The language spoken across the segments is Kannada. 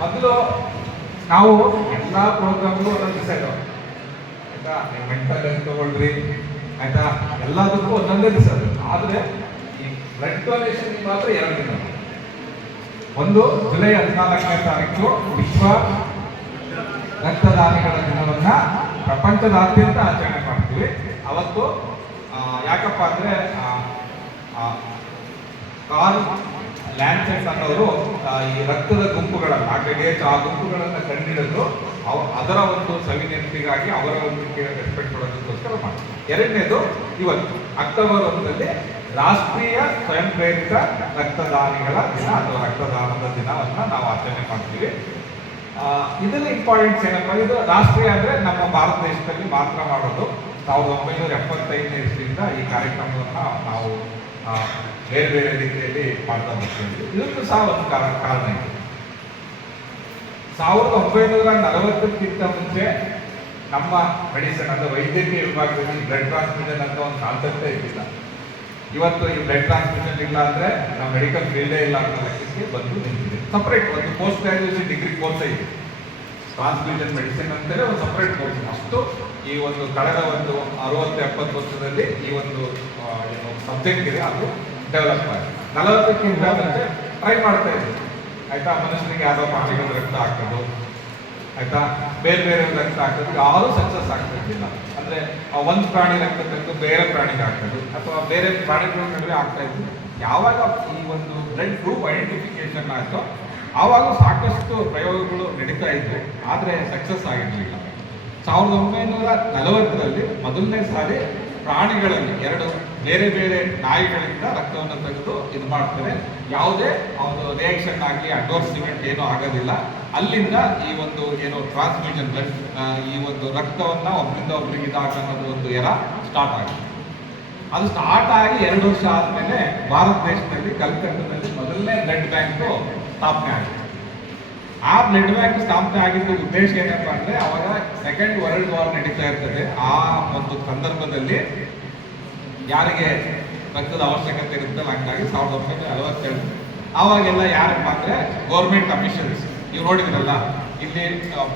ಮೊದಲು ನಾವು ಎಲ್ಲ ಪ್ರೋಗ್ರಾಮ್ಗೂ ಒಂದೊಂದು ಡಿಸೈಡ್ ಆಯ್ತಾ, ನೀವು ಮೆಂಟಲ್ ಹೆಲ್ತ್ ತಗೊಳ್ರಿ ಆಯ್ತಾ, ಎಲ್ಲದಕ್ಕೂ ಒಂದೊಂದೇ ಡಿಸೈಡ್. ಆದರೆ ಈ ಬ್ಲಡ್ ಡೊನೇಷನ್ ಮಾತ್ರ 2 ದಿನ. ಒಂದು ಜುಲೈ 14ನೇ ತಾರೀಕು ವಿಶ್ವ ರಕ್ತದಾನಿಗಳ ದಿನವನ್ನ ಪ್ರಪಂಚದಾದ್ಯಂತ ಆಚರಣೆ ಮಾಡ್ತೀವಿ. ಅವತ್ತು ಯಾಕಪ್ಪ ಅಂದರೆ ಕಾರ್ಲ್ ಲ್ಯಾನ್ಸೆಟ್ ಅನ್ನೋರು ಈ ರಕ್ತದ ಗುಂಪುಗಳನ್ನು ಅಗ್ರಿಗೇಟ್ ಆ ಗುಂಪುಗಳನ್ನು ಕಂಡಿಡಿದ್ರು. ಅದರ ಒಂದು ಸವಿನೆನಪಿಗಾಗಿ ಅವರ ಒಂದು ರೆಸ್ಪೆಕ್ಟ್ ಕೊಡೋದಕ್ಕೋಸ್ಕರ ಮಾಡ್ತೀವಿ. ಎರಡನೇದು ಇವತ್ತು ಅಕ್ಟೋಬರ್ 1ರಲ್ಲಿ ರಾಷ್ಟ್ರೀಯ ಸ್ವಯಂ ಪ್ರೇರಿತ ರಕ್ತದಾನಿಗಳ ದಿನ ಅಥವಾ ರಕ್ತದಾನದ ದಿನವನ್ನು ನಾವು ಆಚರಣೆ ಮಾಡ್ತೀವಿ. ಇದರಲ್ಲಿ ಇಂಪಾರ್ಟೆಂಟ್ಸ್ ಏನಪ್ಪ, ಇದು ರಾಷ್ಟ್ರೀಯ ಅಂದರೆ ನಮ್ಮ ಭಾರತ ದೇಶದಲ್ಲಿ ಮಾತ್ರ ಮಾಡೋದು. 1975ನೇ ಇಸ್ವಿಯಿಂದ ಈ ಕಾರ್ಯಕ್ರಮವನ್ನು ನಾವು ಬೇರೆ ಬೇರೆ ರೀತಿಯಲ್ಲಿ ಮಾಡ್ತಾ ಬರ್ತೀವಿ. ಇದಕ್ಕೂ ಸಹ ಒಂದು ಕಾರಣ ಇದೆ. 1940ಕ್ಕಿಂತ ಮುಂಚೆ ನಮ್ಮ ಮೆಡಿಸಿನ್ ಅಂದರೆ ವೈದ್ಯಕೀಯ ವಿಭಾಗದಲ್ಲಿ ಬ್ಲಡ್ ಟ್ರಾನ್ಸ್ಮಿಷನ್ ಅಂತ ಒಂದು ಕಾನ್ಸೆಪ್ಟೇ ಇರಲಿಲ್ಲ. ಇವತ್ತು ಈ ಬ್ಲಡ್ ಟ್ರಾನ್ಸ್ಮಿಷನ್ ಇಲ್ಲ ಅಂದರೆ ನಾವು ಮೆಡಿಕಲ್ ಫೀಲ್ಡೇ ಇಲ್ಲ ಅನ್ನೋ ಲೆಕ್ಕಕ್ಕೆ ಬಂದು ನಿಂತಿದೆ. ಸಪ್ರೇಟ್ ಒಂದು ಪೋಸ್ಟ್ ಗ್ರಾಜುಯೇಷನ್ ಡಿಗ್ರಿ ಕೋರ್ಸ್ ಇದೆ, ಟ್ರಾನ್ಸ್ಮಿಷನ್ ಮೆಡಿಸಿನ್ ಅಂತಲೇ ಒಂದು ಸಪ್ರೇಟ್ ಕೋರ್ಸ್. ಅಷ್ಟು ಈ ಒಂದು ಕಳೆದ ಒಂದು 60-70 ವರ್ಷದಲ್ಲಿ ಈ ಒಂದು ಏನು ಸಬ್ಜೆಕ್ಟ್ ಇದೆ ಅದು ಡೆವಲಪ್ ಆಗಿದೆ. 40ಕ್ಕಿಂತ ಮುಂಚೆ ಟ್ರೈ ಮಾಡ್ತಾ ಇದ್ದೀವಿ ಆಯ್ತಾ, ಮನುಷ್ಯನಿಗೆ ಯಾವುದೋ ಪ್ರಾಣಿಗಳ ರಕ್ತ ಹಾಕೋದು ಆಯ್ತಾ, ಬೇರೆ ಬೇರೆ ರಕ್ತ ಹಾಕೋದು ಯಾರೂ ಸಕ್ಸಸ್ ಆಗ್ತಿರ್ಲಿಲ್ಲ. ಅಂದರೆ ಒಂದು ಪ್ರಾಣಿ ರಕ್ತ ತೆಗೆದು ಬೇರೆ ಪ್ರಾಣಿಗೆ ಹಾಕೋದು ಅಥವಾ ಬೇರೆ ಪ್ರಾಣಿಗಳ ನಡುವೆ ಆಗ್ತಾ ಇತ್ತು. ಯಾವಾಗ ಈ ಒಂದು ಬ್ಲಡ್ ಗ್ರೂಪ್ ಐಡೆಂಟಿಫಿಕೇಶನ್ ಆಯಿತು ಆವಾಗ ಸಾಕಷ್ಟು ಪ್ರಯೋಗಗಳು ನಡೀತಾ ಇದ್ವು, ಆದರೆ ಸಕ್ಸಸ್ ಆಗಿರಲಿಲ್ಲ. 1940ರಲ್ಲಿ ಮೊದಲನೇ ಸಾರಿ ಪ್ರಾಣಿಗಳಲ್ಲಿ 2 ಬೇರೆ ಬೇರೆ ನಾಯಿಗಳಿಂದ ರಕ್ತವನ್ನು ತೆಗೆದು ಇದು ಮಾಡ್ತಾರೆ. ಯಾವುದೇ ಒಂದು ರಿಯಾಕ್ಷನ್ ಆಗಲಿ ಅಡ್ವರ್ಸ್ ಇವೆಂಟ್ ಏನೂ ಆಗೋದಿಲ್ಲ. ಅಲ್ಲಿಂದ ಈ ಒಂದು ಏನು ಟ್ರಾನ್ಸ್ಮಿಷನ್ ಬ್ಲಡ್ ಈ ಒಂದು ರಕ್ತವನ್ನು ಒಬ್ಬರಿಂದ ಒಬ್ಬರಿಗೆ ಇದಾಗೋದು ಒಂದು ಎರ ಸ್ಟಾರ್ಟ್ ಆಗಿದೆ. ಅದು ಸ್ಟಾರ್ಟ್ ಆಗಿ 2 ವರ್ಷ ಆದಮೇಲೆ ಭಾರತ ದೇಶದಲ್ಲಿ ಕಲ್ಕತ್ತಾದಲ್ಲಿ ಮೊದಲನೇ ಬ್ಲಡ್ ಬ್ಯಾಂಕು ಸ್ಥಾಪನೆ ಆಗಿದೆ. ಆ ಬ್ಲಡ್ ಬ್ಯಾಂಕ್ ಸ್ಥಾಪನೆ ಆಗಿದ್ದ ಉದ್ದೇಶ ಏನಪ್ಪ ಅಂದರೆ ಅವಾಗ ಸೆಕೆಂಡ್ ವರ್ಲ್ಡ್ ವಾರ್ ನಡೀತಾ ಇರ್ತದೆ. ಆ ಒಂದು ಸಂದರ್ಭದಲ್ಲಿ ಯಾರಿಗೆ ರಕ್ತದ ಅವಶ್ಯಕತೆ ಇರುತ್ತಲ್ಲ, ಹಂಗಾಗಿ 1942 ಆವಾಗೆಲ್ಲ ಯಾರಪ್ಪ ಅಂದರೆ ಗೌರ್ಮೆಂಟ್ ಅಫಿಷಿಯಲ್ಸ್. ನೀವು ನೋಡಿದ್ರಲ್ಲ ಇಲ್ಲಿ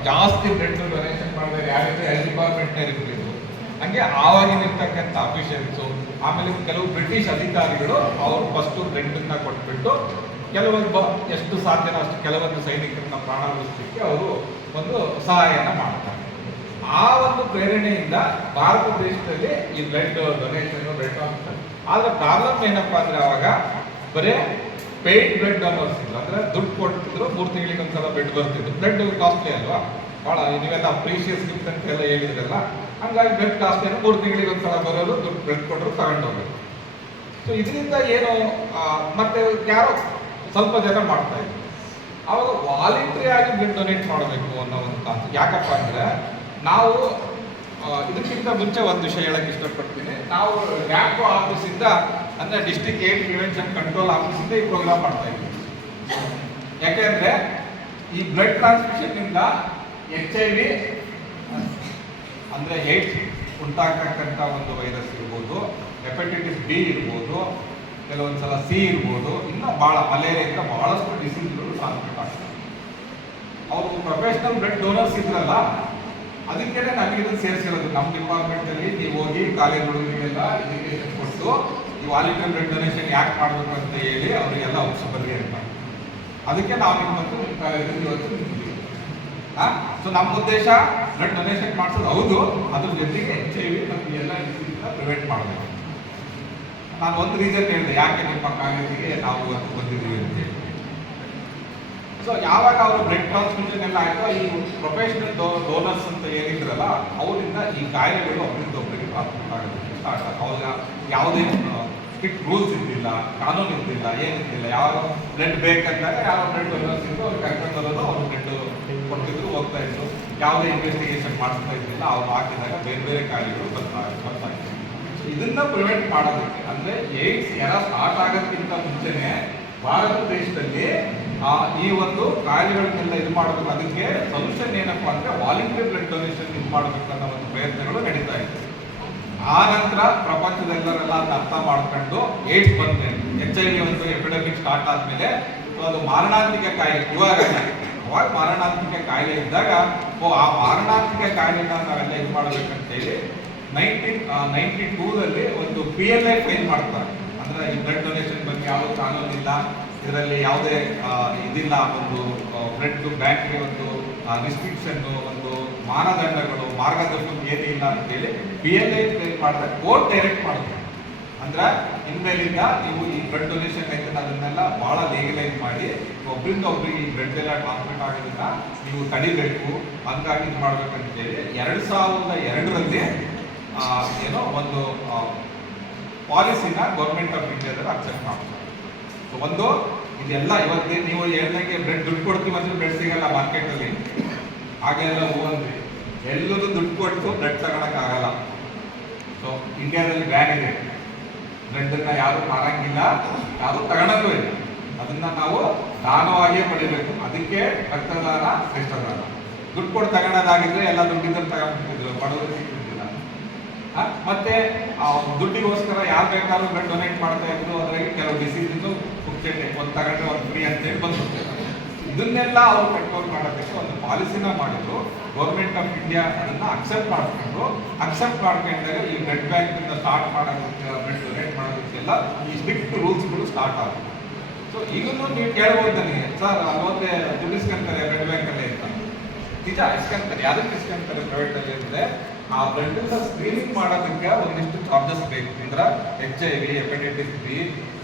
ಜಾಸ್ತಿ ಬ್ಲಡ್ ಡೊನೇಷನ್ ಮಾಡಿದ್ರೆ ಯಾರಿದ್ರೆ ಹೆಲ್ತ್ ಡಿಪಾರ್ಟ್ಮೆಂಟ್ನೇ ಇರ್ತಿದ್ರು. ಹಂಗೆ ಆವಾಗಿನಿರ್ತಕ್ಕಂಥ ಅಫಿಷಿಯಲ್ಸು, ಆಮೇಲೆ ಕೆಲವು ಬ್ರಿಟಿಷ್ ಅಧಿಕಾರಿಗಳು ಅವರು ಫಸ್ಟು ಬ್ಲಡ್ಡನ್ನು ಕೊಟ್ಬಿಟ್ಟು ಕೆಲವೊಂದು ಎಷ್ಟು ಸಾಧ್ಯನೋ ಅಷ್ಟು ಕೆಲವೊಂದು ಸೈನಿಕರನ್ನ ಪ್ರಾಣ ಉಳಿಸಲಿಕ್ಕೆ ಅವರು ಒಂದು ಸಹಾಯನ ಮಾಡ್ತಾರೆ. ಆ ಒಂದು ಪ್ರೇರಣೆಯಿಂದ ಭಾರತ ದೇಶದಲ್ಲಿ ಈ ಬ್ಲಡ್ ಡೊನೇಷನ್ ಬ್ಲಡ್ ಟ್ರಾನ್ಸ್ಫರ್. ಆದರೆ ಪ್ರಾಬ್ಲಮ್ ಏನಪ್ಪಾ ಅಂದ್ರೆ ಅವಾಗ ಬರೇ ಪೇಯ್ಡ್ ಬ್ಲಡ್ ಡೋನರ್ಸ್ ಇಲ್ಲ, ಅಂದ್ರೆ ದುಡ್ಡು ಕೊಡ್ತಿದ್ರು, 3 ತಿಂಗಳಿಗೆ ಒಂದ್ಸಲ ಬ್ಲಡ್ ಬರ್ತಿದ್ರು. ಬ್ಲಡ್ ಕಾಸ್ಟ್ಲಿ ಅಲ್ವಾ, ಭಾಳ ನೀವೆಲ್ಲ ಪ್ರೀಶಿಯಸ್ ಗಿಫ್ಟ್ ಅಂತ ಎಲ್ಲ ಹೇಳಿದ್ರಲ್ಲ, ಹಂಗಾಗಿ ಬ್ಲಡ್ ಕಾಸ್ಟ್ಲಿ ಅಂದ್ರೆ 3 ತಿಂಗಳಿಗೆ ಒಂದ್ಸಲ ಬರೋರು, ದುಡ್ಡು ಬ್ಲಡ್ ಕೊಟ್ಟರು ತಗೊಂಡು ಹೋಗೋದು. ಸೊ ಇದರಿಂದ ಏನು ಮತ್ತೆ ಯಾರೋ ಸ್ವಲ್ಪ ಜನ ಮಾಡ್ತಾ ಇದ್ರು. ಅವಾಗ ವಾಲಂಟ್ರಿ ಆಗಿ ಬ್ಲಡ್ ಡೊನೇಟ್ ಮಾಡಬೇಕು ಅನ್ನೋ ಒಂದು ಕಾನ್ಸೆಪ್ಟ್. ಯಾಕಪ್ಪ ಅಂದ್ರೆ ನಾವು ಇದಕ್ಕಿಂತ ಮುಂಚೆ ಒಂದು ವಿಷಯ ಹೇಳಕ್ಕೆ ಇಷ್ಟಪಡ್ತೀನಿ. ನಾವು ಡ್ಯಾಕೋ ಆಫೀಸಿಂದ ಅಂದರೆ ಡಿಸ್ಟ್ರಿಕ್ಟ್ ಏಡ್ ಪ್ರಿವೆನ್ಷನ್ ಕಂಟ್ರೋಲ್ ಆಫೀಸಿಂದ ಈ ಪ್ರೋಗ್ರಾಮ್ ಮಾಡ್ತಾ ಇದ್ವಿ. ಯಾಕೆಂದ್ರೆ ಈ ಬ್ಲಡ್ ಟ್ರಾನ್ಸ್ಮಿಷನ್ನಿಂದ HIV ಅಂದರೆ ಏಡ್ಸ್ ಉಂಟಾಗ್ತಕ್ಕಂಥ ಒಂದು ವೈರಸ್ ಇರ್ಬೋದು, ಹೆಪಟೈಟಿಸ್ B ಇರ್ಬೋದು, ಕೆಲವೊಂದ್ಸಲ C ಇರ್ಬೋದು, ಇನ್ನು ಭಾಳ ಮಲೇರಿಯಿಂದ ಬಹಳಷ್ಟು ಡಿಸೀಸ್ಗಳು ಟ್ರಾನ್ಸ್ಮಿಟ್ ಆಗ್ತವೆ. ಅವರು ಪ್ರೊಫೆಷನಲ್ ಬ್ಲಡ್ ಡೋನರ್ಸ್ ಇದ್ರಲ್ಲ, ಅದಕ್ಕೆ ನಮಗೆ ಇದನ್ನು ಸೇರಿಸಿರೋದು. ನಮ್ಮ ಡಿಪಾರ್ಟ್ಮೆಂಟಲ್ಲಿ ನೀವು ಹೋಗಿ ಕಾಲೇಜ್ ಹುಡುಗರಿಗೆಲ್ಲ ಎಜುಕೇಶನ್ ಕೊಟ್ಟು ಈ ವಾಲಂಟರಿ ಬ್ಲಡ್ ಡೊನೇಷನ್ ಯಾಕೆ ಮಾಡಬೇಕು ಅಂತ ಹೇಳಿ ಅವರಿಗೆಲ್ಲ ಅವಶ್ಯ ಬರ್ರಿ ಅಂತ. ಅದಕ್ಕೆ ನಾವು ನಿಮ್ಮಂತೂ ನಿಮ್ಮ ಕಾಲೇಜಲ್ಲಿ ಇವತ್ತು ನಿಂತಿದ್ದೀವಿ. ಸೊ ನಮ್ಮ ಉದ್ದೇಶ ಬ್ಲಡ್ ಡೊನೇಷನ್ ಮಾಡಿಸೋದು ಹೌದು, ಅದ್ರ ಜೊತೆಗೆ HIV ಮತ್ತು ಎಲ್ಲ ಡಿಸೀಸ್ನ ಪ್ರಿವೆಂಟ್ ಮಾಡಬೇಕು. ನಾನು ಒಂದು ರೀಸನ್ ಹೇಳಿದೆ ಯಾಕೆ ನಿಮ್ಮ ಕಾಲೇಜಿಗೆ ನಾವು ಇವತ್ತು ಬಂದಿದ್ದೀವಿ ಅಂತೇಳಿ. ಸೊ ಯಾವಾಗ ಅವರು ಬ್ಲಡ್ ಟ್ರಾನ್ಸ್ಮಿಷನ್ ಎಲ್ಲ ಆಯಿತು, ಈ ಪ್ರೊಫೆಷನಲ್ ಡೋನರ್ಸ್ ಅಂತ ಏನಿದ್ರಲ್ಲ ಅವರಿಂದ ಈ ಕಾಯಿಲೆಗಳು ಒಬ್ಬರಿಂದ ಒಬ್ಬರಿಗೆ ಟ್ರಾನ್ಸ್ಮಿಟ್ ಆಗೋದಕ್ಕೆ ಸ್ಟಾರ್ಟ್ ಆಗ. ಅವಾಗ ಯಾವುದೇ ಸ್ಟ್ರಿಕ್ಟ್ ರೂಲ್ಸ್ ಇದ್ದಿಲ್ಲ, ಕಾನೂನು ಇದ್ದಿಲ್ಲ, ಏನಿದ್ದಿಲ್ಲ. ಯಾವಾಗ ಬ್ಲಡ್ ಬೇಕಂದಾಗ ಯಾವ ಬ್ಲಡ್ ಡೋನರ್ಸ್ ಇದ್ದು ಅವ್ರು ಕರ್ಕೊಂಡು ಬರೋದು, ಅವ್ರು ಬ್ಲಡ್ ಕೊಡ್ತಿದ್ರು, ಹೋಗ್ತಾ ಇದ್ರು. ಯಾವುದೇ ಇನ್ವೆಸ್ಟಿಗೇಷನ್ ಮಾಡ್ತಾ ಇದ್ದಿಲ್ಲ. ಅವ್ರು ಹಾಕಿದಾಗ ಬೇರೆ ಬೇರೆ ಕಾಯಿಲೆಗಳು ಬರ್ತಾ ಇತ್ತು. ಇದನ್ನ ಪ್ರಿವೆಂಟ್ ಮಾಡೋದಕ್ಕೆ ಅಂದ್ರೆ ಏಡ್ಸ್ ಎರ ಸ್ಟಾರ್ಟ್ ಆಗೋದಕ್ಕಿಂತ ಮುಂಚೆನೆ ಭಾರತ ದೇಶದಲ್ಲಿ ಈ ಒಂದು ಕಾಯಿಲೆಗಳನ್ನೆಲ್ಲ ಇದು ಮಾಡಬೇಕು. ಅದಕ್ಕೆ ಸೊಲ್ಯೂಷನ್ ಏನಪ್ಪಾ ಅಂದ್ರೆ ವಾಲಂಟರಿ ಬ್ಲಡ್ ಡೊನೇಷನ್ ಇದು ಮಾಡಬೇಕನ್ನೋ ಒಂದು ಪ್ರಯತ್ನಗಳು ನಡೀತಾ ಇದೆ. ಆ ನಂತರ ಪ್ರಪಂಚದೆಲ್ಲರೆಲ್ಲ ಅದನ್ನ ಅರ್ಥ ಮಾಡ್ಕೊಂಡು ಏಡ್ಸ್ ಬಂದ್ರೆ HIV ಒಂದು ಎಪಿಡೆಮಿಕ್ ಸ್ಟಾರ್ಟ್ ಆದ್ಮೇಲೆ ಅದು ಮಾರಣಾಂತಿಕ ಕಾಯಿಲೆ. ಇವಾಗ ಅವಾಗ ಮಾರಣಾಂತಿಕ ಕಾಯಿಲೆ ಇದ್ದಾಗ ಆ ಮಾರಣಾಂತಿಕ ಕಾಯಿಲೆನ ನಾವೆಲ್ಲ ಇದು ಮಾಡಬೇಕಂತೇಳಿ 1992ರಲ್ಲಿ ಒಂದು PLI ಫೈಲ್ ಮಾಡ್ತಾರೆ. ಅಂದ್ರೆ ಈ ಬ್ಲಡ್ ಡೊನೇಷನ್ ಬಗ್ಗೆ ಯಾವ ಕಾನೂನಿಲ್ಲ, ಇದರಲ್ಲಿ ಯಾವುದೇ ಇದಿಲ್ಲ, ಒಂದು ಬ್ಲಡ್ ಬ್ಯಾಂಕ್ಗೆ ಒಂದು ರಿಸ್ಟ್ರಿಕ್ಷನ್, ಒಂದು ಮಾನದಂಡಗಳು, ಮಾರ್ಗದರ್ಶನ ಏನಿಲ್ಲ ಅಂತೇಳಿ PLI ಫೈಲ್ ಮಾಡಿದ್ರೆ ಕೋರ್ಟ್ ಡೈರೆಕ್ಟ್ ಮಾಡುತ್ತೆ. ಅಂದ್ರೆ ಇನ್ಮೇಲಿಂದ ನೀವು ಈ ಬ್ಲಡ್ ಡೊನೇಷನ್ ಐತಲ್ಲ ಅದನ್ನೆಲ್ಲ ಬಹಳ ಲೀಗಲೈಸ್ ಮಾಡಿ ಒಬ್ಬರಿಂದ ಒಬ್ಬರಿಗೆ ಈ ಬ್ಲಡ್ ಎಲ್ಲ ಟ್ರಾನ್ಸ್ಮಿಟ್ ಆಗೋದನ್ನ ನೀವು ತಡಿಬೇಕು, ಹಂಗಾಗಿ ಇದು ಮಾಡ್ಬೇಕಂತೇಳಿ 2002ರಲ್ಲಿ ಏನೋ ಒಂದು ಪಾಲಿಸಿನ ಗೌರ್ಮೆಂಟ್ ಆಫ್ ಇಂಡಿಯಾದಲ್ಲಿ ಅಕ್ಸೆಪ್ಟ್ ಮಾಡ್ತಾರೆ. ಸೊ ಒಂದು ಇದೆಲ್ಲ ಇವತ್ತೇ ನೀವು ಹೇಳ್ದಂಗೆ ಬ್ಲಡ್ ದುಡ್ಡು ಕೊಡ್ತೀವಿ ಅಂದ್ರೆ ಬ್ಲಡ್ ಸಿಗಲ್ಲ ಮಾರ್ಕೆಟಲ್ಲಿ, ಹಾಗೆಲ್ಲ ಹೋಗಂದ್ರಿ ಎಲ್ಲರೂ ದುಡ್ಡು ಕೊಟ್ಟು ಬ್ಲಡ್ ತಗೊಳಕ್ಕಾಗಲ್ಲ. ಸೊ ಇಂಡಿಯಾದಲ್ಲಿ ಬ್ಯಾನ್ ಇದೆ, ಬ್ಲಡ್ನ ಯಾರು ಮಾರಂಗಿಲ್ಲ, ಯಾರು ತಗೊಳಕ್ಕೂ ಇಲ್ಲ. ಅದನ್ನ ನಾವು ದಾನವಾಗಿಯೇ ಪಡಿಬೇಕು. ಅದಕ್ಕೆ ರಕ್ತದಾನ ಶ್ರೇಷ್ಠದಾನ. ದುಡ್ಡು ಕೊಟ್ಟು ತಗೊಳೋದಾಗಿದ್ರೆ ಎಲ್ಲ ದುಡ್ಡಿದ್ದಲ್ಲಿ ತಗೊಂಡ್ಬಿಟ್ಟಿದ್ರು, ಬಡವರು ಸಿಕ್ಕಿದ್ದಿಲ್ಲ. ಮತ್ತೆ ದುಡ್ಡಿಗೋಸ್ಕರ ಯಾರು ಬೇಕಾದ್ರೂ ಬ್ಲಡ್ ಡೊನೇಟ್ ಮಾಡ್ತಾ ಇದ್ರು. ಅದ್ರಾಗೆ ಕೆಲವು ಡಿಸೀಸ್ ಹುಚ್ಚೆಟ್ಟೆ, ಒಂದು ತಗೊಂಡ್ರೆ ಒಂದು ಫ್ರೀ ಅಂತೇಳಿ ಬಂದ್ಬಿಡ್ತಾರೆ. ಇದನ್ನೆಲ್ಲ ಅವ್ರು ಕಂಟ್ರೋಲ್ ಮಾಡೋದಕ್ಕೆ ಒಂದು ಪಾಲಿಸಿನ ಮಾಡಿದ್ರು. ಗೌರ್ಮೆಂಟ್ ಆಫ್ ಇಂಡಿಯಾ ಅದನ್ನ ಅಕ್ಸೆಪ್ಟ್ ಮಾಡ್ಕೊಂಡಾಗ ಈ ಬ್ಲಡ್ ಬ್ಯಾಂಕ್ ಇಂದ ಸ್ಟಾರ್ಟ್ ಮಾಡೋದಕ್ಕೆ, ಬ್ಲಡ್ ಡೊನೇಟ್ ಮಾಡೋದಕ್ಕೆಲ್ಲ ಈ ಸ್ಟ್ರಿಕ್ಟ್ ರೂಲ್ಸ್ಗಳು ಸ್ಟಾರ್ಟ್ ಆಗುತ್ತೆ. ಸೊ ಈಗಲೂ ನೀವು ಕೇಳ್ಬೋದು ನನಗೆ, ಸರ್ ಅಲ್ಲೋದ್ರೆ ದುಡ್ಡು ಇಸ್ಕೊಂತಾರೆ ಬ್ಲಡ್ ಬ್ಯಾಂಕಲ್ಲೇ ಅಂತ. ನಿಜ ಇಸ್ಕೊಂತಾರೆ. ಯಾವ್ದಕ್ಕೆ ಇಸ್ಕೊಂತಾರೆ ಪ್ರೈವೇಟ್ ಅಲ್ಲಿ ಅಂದ್ರೆ ಆ ಬ್ಲಡ್ ಸ್ಕ್ರೀನಿಂಗ್ ಮಾಡೋದಕ್ಕೆ ಒಂದಿಷ್ಟು ಚಾರ್ಜಸ್ ಬೇಕು. ಅಂದ್ರೆ HIV, ಹೆಪಟೈಟಿಸ್ B,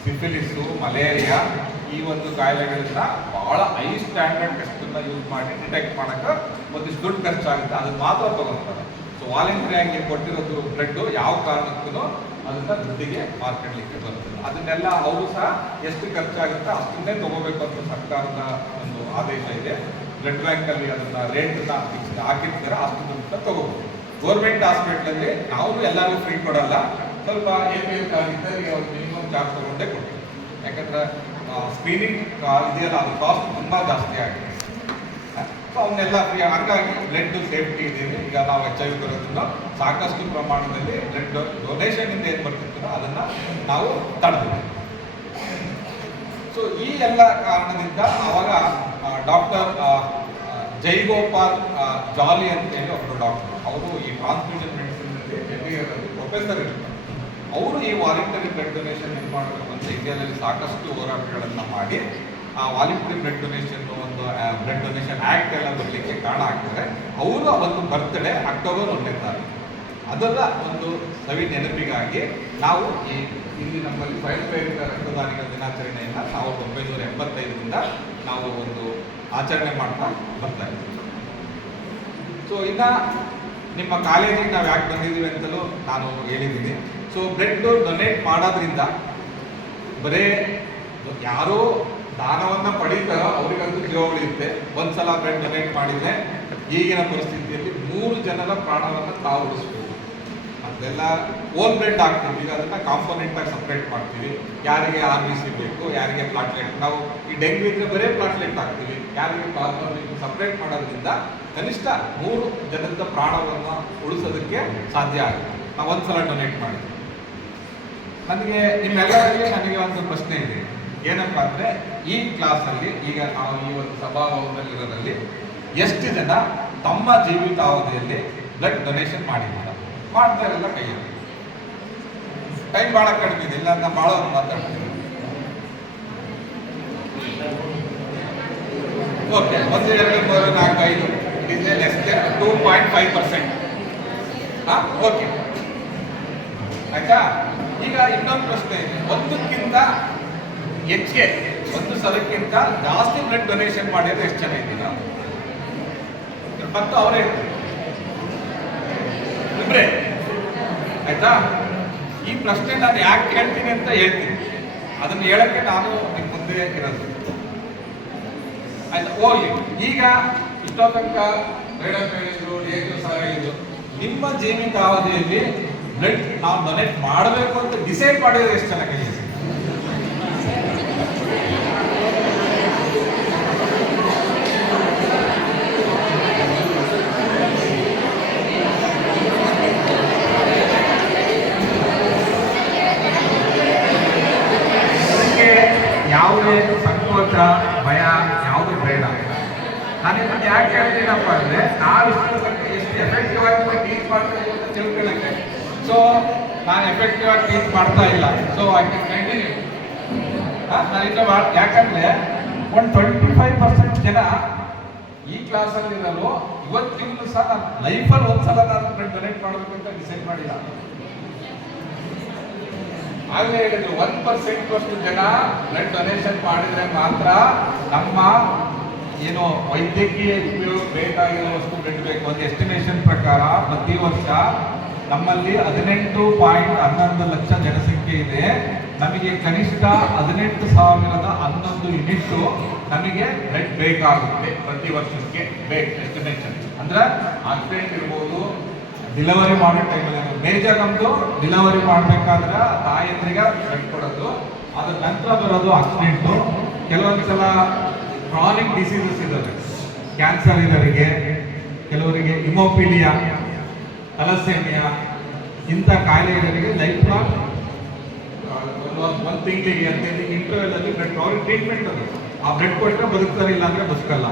ಸಿಫಿಲಿಸು, ಮಲೇರಿಯಾ ಈ ಒಂದು ಕಾಯಿಲೆಗಳನ್ನ ಬಹಳ ಹೈ ಸ್ಟ್ಯಾಂಡರ್ಡ್ ಟೆಸ್ಟ್ ಯೂಸ್ ಮಾಡಿ ಡಿಟೆಕ್ಟ್ ಮಾಡಕ್ಕೆ ಒಂದಿಷ್ಟು ದುಡ್ಡು ಖರ್ಚಾಗುತ್ತೆ. ಅದನ್ನ ಮಾತ್ರ ತಗೊಂತಾರೆ. ಸೊ ವಾಲಂಟರಿ ಆಗಿ ಕೊಟ್ಟಿರೋದು ಬ್ಲಡ್ ಯಾವ ಕಾರಣಕ್ಕೂ ಅದನ್ನ ದುಡ್ಡಿಗೆ ಮಾರ್ಕೆಟ್ಲಿಕ್ಕೆ ಬರುತ್ತೆ. ಅದನ್ನೆಲ್ಲ ಅವರು ಸಹ ಎಷ್ಟು ಖರ್ಚಾಗುತ್ತೆ ಅಷ್ಟನ್ನೇ ತಗೋಬೇಕು ಅಂತ ಸರ್ಕಾರದ ಒಂದು ಆದೇಶ ಇದೆ. ಬ್ಲಡ್ ಬ್ಯಾಂಕ್ ಅಲ್ಲಿ ಅದನ್ನ ರೇಟ್ ಹಾಕಿರ್ತಾರೆ, ಅಷ್ಟು ದುಡ್ಡನ್ನ ತಗೋಬಹುದು. ಗೌರ್ಮೆಂಟ್ ಹಾಸ್ಪಿಟಲ್ ನಾವು ಎಲ್ಲರಿಗೂ ಫ್ರೀ ಕೊಡಲ್ಲ, ಸ್ವಲ್ಪ APL ಕಾರ್ಡ್ ಇದ್ದವರಿಗೆ ಒಂದು ಮಿನಿಮಮ್ ಚಾರ್ಜ್ ತಗೊಂಡೇ ಕೊಡ್ತೀವಿ. ಯಾಕಂದ್ರೆ ಸ್ಕ್ರೀನಿಂಗ್ ಇದೆಯಲ್ಲ ಅದು ಕಾಸ್ಟ್ ತುಂಬಾ ಜಾಸ್ತಿ ಆಗಿದೆ. ಸೊ ಅವನ್ನೆಲ್ಲ ಫ್ರೀ. ಹಾಗಾಗಿ ಬ್ಲಡ್ ಸೇಫ್ಟಿ ಇದೆ. ಈಗ ನಾವು HIV ಬರೋದನ್ನ ಸಾಕಷ್ಟು ಪ್ರಮಾಣದಲ್ಲಿ ಬ್ಲಡ್ ಡೊನೇಷನ್ ಇಂದ ಏನು ಬರ್ತಿರ್ತೀರೋ ಅದನ್ನ ನಾವು ತಡೆದ್ವಿ. ಸೊ ಈ ಎಲ್ಲ ಕಾರಣದಿಂದ ಅವಾಗ ಡಾಕ್ಟರ್ ಜೈಗೋಪಾಲ್ ಜಾಲಿ ಅಂತೇಳಿ ಒಬ್ಬರು ಡಾಕ್ಟರ್, ಅವರು ಈ ಟ್ರಾನ್ಸ್ಫ್ಯೂಷನ್ ಮೆಡಿಸಿನ್ MBA ಪ್ರೊಫೆಸರ್ ಇರ್ತಾರೆ. ಅವರು ಈ ವಾಲಂಟರಿ ಬ್ಲಡ್ ಡೊನೇಷನ್ ಏನು ಮಾಡಬೇಕು ಅಂತ ಇಂಡಿಯಾದಲ್ಲಿ ಸಾಕಷ್ಟು ಹೋರಾಟಗಳನ್ನು ಮಾಡಿ ಆ ವಾಲಂಟರಿ ಬ್ಲಡ್ ಡೊನೇಷನ್ ಒಂದು ಬ್ಲಡ್ ಡೊನೇಷನ್ ಆಕ್ಟ್ ಎಲ್ಲ ಬರಲಿಕ್ಕೆ ಕಾರಣ ಆಗ್ತಾರೆ. ಅವರು ಅವತ್ತು ಬರ್ತ್ಡೇ ಅಕ್ಟೋಬರ್ 1ನೇ ತಾರೀಕು. ಅದರ ಒಂದು ಸವಿ ನೆನಪಿಗಾಗಿ ನಾವು ಇಲ್ಲಿ ನಮ್ಮಲ್ಲಿ ಸ್ವಯಂಪ್ರೇರಿತ ರಕ್ತದಾನಿಗಳ ದಿನಾಚರಣೆಯನ್ನು 1985ರಿಂದ ನಾವು ಒಂದು ಆಚರಣೆ ಮಾಡ್ತಾ ಬರ್ತಾ ಇದ್ದೀವಿ. ಸೊ ಇನ್ನ ನಿಮ್ಮ ಕಾಲೇಜಿಗೆ ನಾವು ಯಾಕೆ ಬಂದಿದ್ದೀವಿ ಅಂತಲೂ ನಾನು ಹೇಳಿದ್ದೀನಿ. ಸೊ ಬ್ಲಡ್ ಡೊನೇಟ್ ಮಾಡೋದ್ರಿಂದ ಬರೇ ಯಾರೋ ದಾನವನ್ನು ಪಡೀತಾರೋ ಅವರಿಗಂತೂ ಜೀವ ಉಳಿಯುತ್ತೆ. ಒಂದ್ಸಲ ಬ್ಲಡ್ ಡೊನೇಟ್ ಮಾಡಿದರೆ ಈಗಿನ ಪರಿಸ್ಥಿತಿಯಲ್ಲಿ 3 ಜನರ ಪ್ರಾಣವನ್ನು ತಾವು ಉಳಿಸ್ಬೋದು. ಅದೆಲ್ಲ ಓನ್ ಬ್ಲಡ್ ಹಾಕ್ತೀವಿ, ಈಗ ಅದನ್ನ ಕಾಂಪೋನೆಂಟ್ ಆಗಿ ಸಪ್ರೇಟ್ ಮಾಡ್ತೀವಿ. ಯಾರಿಗೆ RBC ಬೇಕು, ಯಾರಿಗೆ ಪ್ಲಾಟ್ಲೆಟ್, ನಾವು ಈ ಡೆಂಗ್ಯೂ ಇದ್ರೆ ಬರೇ ಪ್ಲಾಟ್ಲೆಟ್ ಹಾಕ್ತೀವಿ, ಯಾರಿಗೆ ಪ್ಲಾಸ್ಮಾ ಬೇಕು ಸಪ್ರೇಟ್ ಮಾಡೋದ್ರಿಂದ ಕನಿಷ್ಠ 3 ಜನದ ಪ್ರಾಣವನ್ನು ಉಳಿಸೋದಕ್ಕೆ ಸಾಧ್ಯ ಆಗುತ್ತೆ. ನಾವು ಒಂದ್ಸಲ ಡೊನೇಟ್ ಮಾಡಿದ್ವಿ. ನನಗೆ ಒಂದು ಪ್ರಶ್ನೆ ಇದೆ. ಏನಪ್ಪ ಅಂದರೆ ಈ ಕ್ಲಾಸಲ್ಲಿ ಈಗ ನಾವು ಈ ಒಂದು ಸಭಾಭವನದಲ್ಲಿರೋದ್ರಲ್ಲಿ ಎಷ್ಟು ಜನ ತಮ್ಮ ಜೀವಿತಾವಧಿಯಲ್ಲಿ ಬ್ಲಡ್ ಡೊನೇಷನ್ ಮಾಡಿದ್ದೀರಾ? ಮಾಡ್ತಾ ಇರಲ್ಲ ಕೈಯಲ್ಲಿ. ಟೈಮ್ ಭಾಳ ಕಡಿಮೆ ಇದೆ, ಇಲ್ಲ ನಾನು ಭಾಳ ಮಾತಾಡ್ತೀನಿ. Okay, 1, 2, 3, 4, 5 it is less than 2.5%. ಹಾಂ, ಓಕೆ ಆಯ್ತಾ. ಈಗ ಇನ್ನೊಂದು ಪ್ರಶ್ನೆ ಇದೆ. ಒಂದಕ್ಕಿಂತ ಹೆಚ್ಚಿಗೆ, ಒಂದು ಸಲಕ್ಕಿಂತ ಜಾಸ್ತಿ ಬ್ಲಡ್ ಡೊನೇಷನ್ ಮಾಡಿದ್ರೆ ಎಷ್ಟು ಜನ ಇದ್ದೀರಾ? ಮತ್ತು ಅವರೇ ಇಬ್ಬರೇ. ಆಯ್ತಾ. ಈ ಪ್ರಶ್ನೆ ನಾನು ಯಾಕೆ ಕೇಳ್ತೀನಿ ಅಂತ ಹೇಳ್ತೀನಿ. ಅದನ್ನು ಹೇಳಕ್ಕೆ ನಾನು ನಿಮ್ಮ ಮುಂದೆ ಇರೋದು. ಆಯ್ತಾ, ಹೋಗ್ಲಿ. ಈಗ ಇಷ್ಟೋ ತನಕ ಮೇಡಮ್ ಹೇಳಿದ್ರು, ಸಹ ಹೇಳಿದ್ರು, ನಿಮ್ಮ ಜೀವಿತಾವಧಿಯಲ್ಲಿ ಬ್ಲಡ್ ನಾವು ಡೊನೇಟ್ ಮಾಡಬೇಕು ಅಂತ ಡಿಸೈಡ್ ಮಾಡಿದ್ರೆ ಎಷ್ಟು ಜನ ಕೈ? ಯಾವುದೇ ಸಂಕೋಚ, ಭಯ ಯಾವುದು ಬೇಡ. ನಾನು ಇದನ್ನು ಯಾಕೆ ಹೇಳ್ತೀನಪ್ಪ ಅಂದರೆ ನಾವಿಷ್ಟು ಎಷ್ಟು ಎಫೆಕ್ಟಿವ್ ಆಗಿ ಟೀಚ್ ಮಾಡ್ತೀವಿ ಅಂತ ತಿಳ್ಕೊಳ್ಳೋಕ್ಕೆ. ಸೊ ನಾನು ಎಫೆಕ್ಟಿವ್ ಆಗಿ ಟೀಚ್ ಮಾಡ್ತಾ ಇಲ್ಲ. So I can continue. ನಾನಿಂದ ಯಾಕಂದರೆ ಒಂದು 25% ಜನ ಈ ಕ್ಲಾಸಲ್ಲಿ ಇರಲು ಇವತ್ತಿಗೂ ಸಹ ನಾನು ಲೈಫಲ್ಲಿ ಒಂದ್ಸಲ ನಾನು ಡೊನೇಟ್ ಮಾಡಬೇಕಂತ ಡಿಸೈಡ್ ಮಾಡಿಲ್ಲ. ಆಗಲೇ ಹೇಳಿದ್ರು 1% ಅಷ್ಟು ಜನ ಬ್ಲಡ್ ಡೊನೇಷನ್ ಮಾಡಿದರೆ ಮಾತ್ರ ನಮ್ಮ ಏನು ವೈದ್ಯಕೀಯ ಉಪಯೋಗ ಬೇಕಾಗಿರುವಷ್ಟು ಬ್ಲಡ್ ಬೇಕು. ಒಂದು ಎಸ್ಟಿಮೇಷನ್ ಪ್ರಕಾರ ಪ್ರತಿ ವರ್ಷ ನಮ್ಮಲ್ಲಿ 18.11 ಲಕ್ಷ ಜನಸಂಖ್ಯೆ ಇದೆ. ನಮಗೆ ಕನಿಷ್ಠ 18,011 ಯೂನಿಟ್ ನಮಗೆ ಬ್ಲಡ್ ಬೇಕಾಗುತ್ತೆ ಪ್ರತಿ ವರ್ಷಕ್ಕೆ. ಬೇಕು ಎಸ್ಟಿಮೇಷನ್ ಅಂದ್ರೆ ಆಕ್ಸಿಡೆಂಟ್ ಇರ್ಬೋದು, ಡಿಲಿವರಿ ಮಾಡೋ ಟೈಮಲ್ಲಿ ಮೇಜರ್ ನಮ್ದು ಡಿಲಿವರಿ ಮಾಡ್ಬೇಕಾದ್ರೆ ತಾಯಂದ್ರಿಗೆ ಬ್ಲಡ್ ಕೊಡೋದು, ಅದ್ರ ನಂತರ ಬರೋದು ಆಕ್ಸಿಡೆಂಟು. ಕೆಲವೊಂದ್ಸಲ ಕ್ರಾನಿಕ್ ಡಿಸೀಸಸ್ ಇದ್ದಾವೆ, ಕ್ಯಾನ್ಸರ್ ಇರೋರಿಗೆ, ಕೆಲವರಿಗೆ ಹಿಮೋಫಿಲಿಯಾ, ಥಲಸೆಮಿಯಾ, ಇಂಥ ಕಾಯಿಲೆ ಇರೋರಿಗೆ ಲೈಫ್ ಲಾಂಗ್ ಒಂದು ತಿಂಗಳಿಗೆ ಅಂತ ಇಂಟರ್ವೆಲ್ ಅಲ್ಲಿ ಬ್ಲಡ್ ಅವ್ರಿಗೆ ಟ್ರೀಟ್ಮೆಂಟ್ ಅದು. ಆ ಬ್ಲಡ್ ಕೊಟ್ಟರೆ ಬದುಕ್ತಾರೆ, ಇಲ್ಲ ಅಂದ್ರೆ ಬದುಕಲ್ಲ.